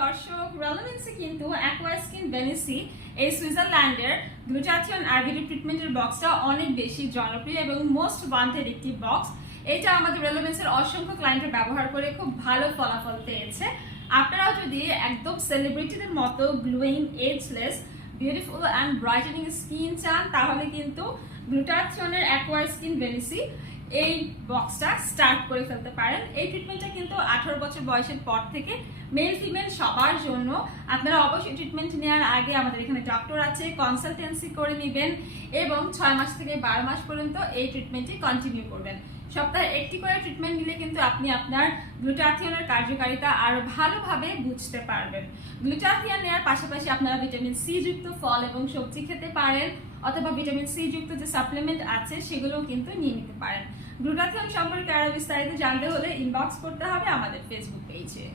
দর্শক, রেলেভেন্সে কিন্তু aqua skin বেনিসি এই সুইজারল্যান্ডের গ্লুটাথিয়ন আইভিডি ট্রিটমেন্টের বক্সটা অনেক বেশি জনপ্রিয় এবং মোস্ট ওয়ান্টেড একটি বক্স। এটা আমাদের রেলেভেন্সের অসংখ্য ক্লায়েন্টের ব্যবহার করে খুব ভালো ফলাফল পেয়েছে। আপনারাও যদি একদম সেলিব্রিটিদের মতো glowing, ageless, beautiful and brightening skin চান, তাহলে কিন্তু গ্লুটাথিয়নের অ্যাকোয়া স্কিন বেনিসি এই বক্সটা স্টার্ট করে ফেলতে পারেন। এই ট্রিটমেন্টটা কিন্তু 18 বছর বয়সের পর থেকে মেল ফিমেল সবার জন্য। আপনারা অবশ্যই ট্রিটমেন্ট নেওয়ার আগে আমাদের এখানে ডক্টর আছে, কনসালটেন্সি করে নেবেন এবং 6 মাস থেকে 12 মাস পর্যন্ত এই ট্রিটমেন্টটি কন্টিনিউ করবেন। সপ্তাহে একটি করে ট্রিটমেন্ট নিলে কিন্তু আপনি আপনার গ্লুটাথিয়নের কার্যকারিতা আরো ভালোভাবে বুঝতে পারবেন। গ্লুটাথিয়ন নেওয়ার পাশাপাশি আপনারা ভিটামিন সি যুক্ত ফল এবং সবজি খেতে পারেন, অথবা ভিটামিন সি যুক্ত যে সাপ্লিমেন্ট আছে সেগুলোও কিন্তু নিয়ে নিতে পারেন। গ্লুটাথিয়ন সম্পর্কে আরো বিস্তারিত জানতে হলে ইনবক্স করতে হবে আমাদের ফেসবুক পেজে।